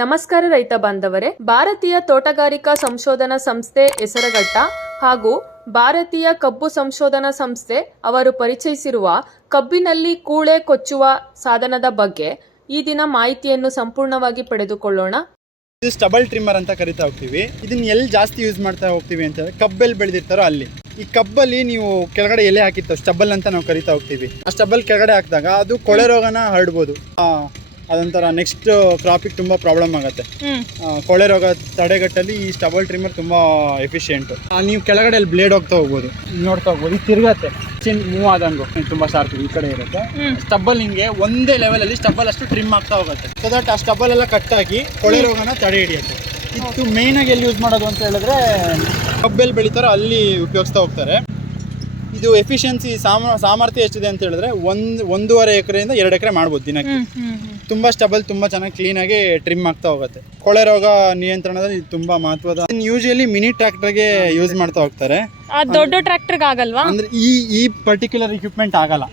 ನಮಸ್ಕಾರ ರೈತ ಬಾಂಧವರೇ, ಭಾರತೀಯ ತೋಟಗಾರಿಕಾ ಸಂಶೋಧನಾ ಸಂಸ್ಥೆ ಹೆಸರಘಟ್ಟ ಹಾಗೂ ಭಾರತೀಯ ಕಬ್ಬು ಸಂಶೋಧನಾ ಸಂಸ್ಥೆ ಅವರು ಪರಿಚಯಿಸಿರುವ ಕಬ್ಬಿನಲ್ಲಿ ಕೂಳೆ ಕೊಚ್ಚುವ ಸಾಧನದ ಬಗ್ಗೆ ಈ ದಿನ ಮಾಹಿತಿಯನ್ನು ಸಂಪೂರ್ಣವಾಗಿ ಪಡೆದುಕೊಳ್ಳೋಣ. ಇದು ಸ್ಟಬಲ್ ಟ್ರಿಮ್ಮರ್ ಅಂತ ಕರಿತಾ ಹೋಗ್ತೀವಿ. ಇದನ್ನ ಎಲ್ಲಿ ಜಾಸ್ತಿ ಯೂಸ್ ಮಾಡ್ತಾ ಹೋಗ್ತೀವಿ ಅಂತ ಹೇಳಿದ್ರೆ ಕಬ್ಬಲ್ಲಿ ಬೆಳೆದಿರ್ತಾರೋ ಅಲ್ಲಿ. ಈ ಕಬ್ಬಲ್ಲಿ ನೀವು ಕೆಳಗಡೆ ಎಲೆ ಹಾಕಿತ್ತು ಸ್ಟಬಲ್ ಅಂತ ನಾವು ಕರಿತಾ ಹೋಗ್ತೀವಿ. ಆ ಸ್ಟಬಲ್ ಕೆಳಗಡೆ ಹಾಕಿದಾಗ ಅದು ಕೊಳೆ ರೋಗನ ಹರಡ್ಬೋದು. ಅದೊಂಥರ ನೆಕ್ಸ್ಟ್ ಕ್ರಾಪಿಗೆ ತುಂಬ ಪ್ರಾಬ್ಲಮ್ ಆಗುತ್ತೆ. ಕೊಳೆ ರೋಗ ತಡೆಗಟ್ಟಲ್ಲಿ ಈ ಸ್ಟಬಲ್ ಟ್ರಿಮ್ಮರ್ ತುಂಬ ಎಫಿಷಿಯೆಂಟು. ನೀವು ಕೆಳಗಡೆ ಅಲ್ಲಿ ಬ್ಲೇಡ್ ಹೋಗ್ತಾ ಹೋಗ್ಬೋದು, ನೋಡ್ತಾ ಹೋಗ್ಬೋದು. ಇದು ತಿರುಗತ್ತೆ, ಮೂವ್ ಆದಂಗು ತುಂಬ ಶಾರ್ಪ್ ಈ ಕಡೆ ಇರುತ್ತೆ. ಸ್ಟಬಲ್ ಹಿಂಗೆ ಒಂದೇ ಲೆವೆಲಲ್ಲಿ ಸ್ಟಬಲ್ ಅಷ್ಟು ಟ್ರಿಮ್ ಆಗ್ತಾ ಹೋಗುತ್ತೆ. ಸೊ ದಟ್ ಆ ಸ್ಟಬಲ್ ಎಲ್ಲ ಕಟ್ಟಾಗಿ ಕೊಳೆ ರೋಗನ ತಡೆ ಹಿಡಿಯುತ್ತೆ. ಇದು ಮೇಯ್ನಾಗಿ ಎಲ್ಲಿ ಯೂಸ್ ಮಾಡೋದು ಅಂತ ಹೇಳಿದ್ರೆ ಕಬ್ಬೆಲ್ಲಿ ಬೆಳಿತಾರೋ ಅಲ್ಲಿ ಉಪಯೋಗಿಸ್ತಾ ಹೋಗ್ತಾರೆ. ಇದು ಎಫಿಷಿಯನ್ಸಿ ಸಾಮರ್ಥ್ಯ ಎಷ್ಟಿದೆ ಅಂತ ಹೇಳಿದ್ರೆ 1.5 ಎಕರೆಯಿಂದ 2 ಎಕರೆ ಮಾಡ್ಬೋದು ದಿನಕ್ಕೆ. ತುಂಬ ಸ್ಟಬಲ್ ತುಂಬ ಚೆನ್ನಾಗಿ ಕ್ಲೀನಾಗಿ ಟ್ರಿಮ್ ಆಗ್ತಾ ಹೋಗುತ್ತೆ. ಕೊಳೆ ರೋಗ ನಿಯಂತ್ರಣದಲ್ಲಿ ಇದು ತುಂಬ ಮಹತ್ವದ. ಯೂಶುವಲಿ ಮಿನಿ ಟ್ರ್ಯಾಕ್ಟರ್ಗೆ ಯೂಸ್ ಮಾಡ್ತಾ ಹೋಗ್ತಾರೆ. ದೊಡ್ಡ ಟ್ರ್ಯಾಕ್ಟರ್ಗೆ ಆಗಲ್ವಾ? ಅಂದ್ರೆ ಈ ಪರ್ಟಿಕ್ಯುಲರ್ ಇಕ್ವಿಪ್ಮೆಂಟ್ ಆಗಲ್ಲ,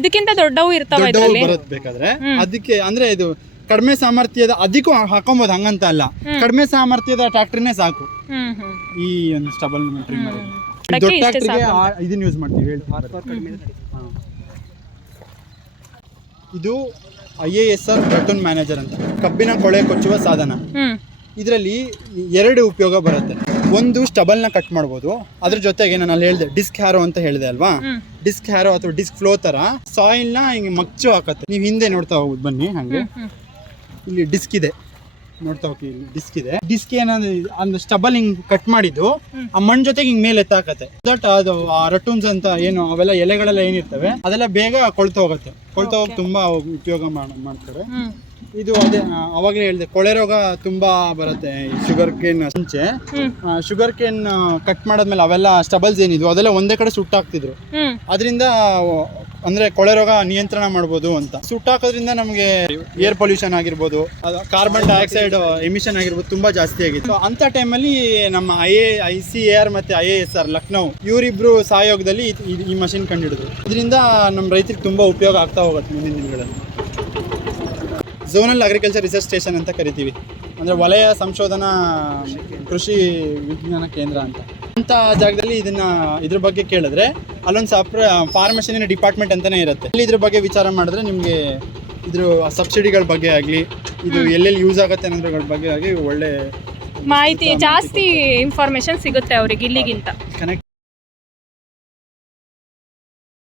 ಇದಕ್ಕಿಂತ ದೊಡ್ಡವು ಇರ್ತಾವೆ ಬರುತ್ತೆ ಬೇಕಾದ್ರೆ. ಅದಕ್ಕೆ ಅಂದ್ರೆ ಇದು ಕಡಿಮೆ ಸಾಮರ್ಥ್ಯದ ಅದಕ್ಕೂ ಹಾಕೊಬಹುದು, ಹಂಗಂತ ಅಲ್ಲ. ಕಡಿಮೆ ಸಾಮರ್ಥ್ಯದ ಟ್ರ್ಯಾಕ್ಟರ್ನೇ ಸಾಕು ಈ ಒಂದು ಸ್ಟಬಲ್ ಟ್ರಿಮ್ಮರ್. ದೊಡ್ಡ ಟ್ರ್ಯಾಕ್ಟರ್ಗೆ ಇದನ್ನ ಯೂಸ್ ಮಾಡ್ತೀವಿ. ಇದು IASR ಪ್ಲಟೂನ್ ಮ್ಯಾನೇಜರ್ ಅಂತ, ಕಬ್ಬಿನ ಕೊಳೆ ಕೊಚ್ಚುವ ಸಾಧನ. ಇದರಲ್ಲಿ 2 ಉಪಯೋಗ ಬರುತ್ತೆ. ಒಂದು ಸ್ಟಬಲ್ನ ಕಟ್ ಮಾಡ್ಬೋದು. ಅದ್ರ ಜೊತೆಗೆ ನಾನು ಅಲ್ಲಿ ಹೇಳಿದೆ ಡಿಸ್ಕ್ ಹ್ಯಾರೋ ಅಂತ ಹೇಳಿದೆ ಅಲ್ವಾ, ಡಿಸ್ಕ್ ಹ್ಯಾರೋ ಅಥವಾ ಡಿಸ್ಕ್ ಫ್ಲೋ ತರ ಸಾಯಿಲ್ನ ಹಿಂಗೆ ಮಚ್ಚು ಹಾಕತ್ತೆ. ನೀವು ಹಿಂದೆ ನೋಡ್ತಾ ಹೋಗ್ಬೋದು, ಬನ್ನಿ. ಹಾಗೆ ಇಲ್ಲಿ ಡಿಸ್ಕ್ ಇದೆ, ನೋಡ್ತಾ ಹೋಗಿ. ಇಲ್ಲಿ ಡಿಸ್ಕ್ ಇದೆ. ಡಿಸ್ಕ್ ಏನಂದ್ರೆ ಒಂದು ಸ್ಟಬಲ್ ಹಿಂಗ್ ಕಟ್ ಮಾಡಿದ್ದು ಆ ಮಣ್ಣು ಜೊತೆಗೆ ಹಿಂಗ್ ಮೇಲೆ ಎತ್ತಾಕತ್ತೆ. ದಟ್ ಅದು ರಟೂನ್ಸ್ ಅಂತ ಏನು ಅವೆಲ್ಲ ಎಲೆಗಳೆಲ್ಲ ಏನಿರ್ತವೆ ಅದೆಲ್ಲ ಬೇಗ ಕೊಳ್ತಾ ಹೋಗುತ್ತೆ. ಕೊಳ್ತಾ ಹೋಗಿ ತುಂಬಾ ಉಪಯೋಗ ಮಾಡ್ತಾರೆ. ಇದು ಅದೇ ಅವಾಗಲೇ ಹೇಳಿದೆ, ಕೊಳೆ ರೋಗ ತುಂಬಾ ಬರುತ್ತೆ. ಶುಗರ್ ಕೇನ್ ಮುಂಚೆ ಶುಗರ್ ಕೇನ್ ಕಟ್ ಮಾಡಾದ್ಮೇಲೆ ಅವೆಲ್ಲ ಸ್ಟಬಲ್ಸ್ ಏನಿದ್ವು ಅದೆಲ್ಲ ಒಂದೇ ಕಡೆ ಸುಟ್ಟಾಕ್ತಿದ್ರು. ಅದರಿಂದ ಅಂದ್ರೆ ಕೊಳೆ ರೋಗ ನಿಯಂತ್ರಣ ಮಾಡ್ಬೋದು ಅಂತ. ಸುಟ್ಟಾಕೋದ್ರಿಂದ ನಮಗೆ ಏರ್ ಪೊಲ್ಯೂಷನ್ ಆಗಿರ್ಬೋದು, ಕಾರ್ಬನ್ ಡೈಆಕ್ಸೈಡ್ ಎಮಿಷನ್ ಆಗಿರ್ಬೋದು ತುಂಬಾ ಜಾಸ್ತಿ ಆಗಿತ್ತು. ಅಂತ ಟೈಮಲ್ಲಿ ನಮ್ಮ ICAR ಮತ್ತೆ IASR ಲಕ್ನೋ ಇವರಿಬ್ರು ಸಹಯೋಗದಲ್ಲಿ ಈ ಮಷಿನ್ ಕಂಡುಹಿಡಿದ್ರು. ಇದರಿಂದ ನಮ್ಮ ರೈತರಿಗೆ ತುಂಬಾ ಉಪಯೋಗ ಆಗ್ತಾ ಹೋಗುತ್ತೆ ಮುಂದಿನ ದಿನಗಳಲ್ಲಿ. ಝೋನಲ್ ಅಗ್ರಿಕಲ್ಚರ್ ರಿಸರ್ಚ್ ಸ್ಟೇಷನ್ ಅಂತ ಕರಿತೀವಿ, ಅಂದರೆ ವಲಯ ಸಂಶೋಧನಾ ಕೃಷಿ ವಿಜ್ಞಾನ ಕೇಂದ್ರ ಅಂತ. ಅಂಥ ಜಾಗದಲ್ಲಿ ಇದ್ರ ಬಗ್ಗೆ ಕೇಳಿದ್ರೆ ಅಲ್ಲೊಂದು ಫಾರ್ಮ್ ಮಷೀನಿನ ಡಿಪಾರ್ಟ್ಮೆಂಟ್ ಅಂತಲೇ ಇರುತ್ತೆ. ಅಲ್ಲಿ ಇದ್ರ ಬಗ್ಗೆ ವಿಚಾರ ಮಾಡಿದ್ರೆ ನಿಮಗೆ ಇದ್ರ ಸಬ್ಸಿಡಿಗಳ ಬಗ್ಗೆ ಆಗಲಿ, ಇದು ಎಲ್ಲೆಲ್ಲಿ ಯೂಸ್ ಆಗುತ್ತೆ ಅನ್ನೋದ್ರ ಬಗ್ಗೆ ಆಗಿ ಒಳ್ಳೆ ಮಾಹಿತಿ, ಜಾಸ್ತಿ ಇನ್ಫಾರ್ಮೇಶನ್ ಸಿಗುತ್ತೆ ಅವ್ರಿಗೆ ಇಲ್ಲಿಗಿಂತ. ಕನೆಕ್ಟ್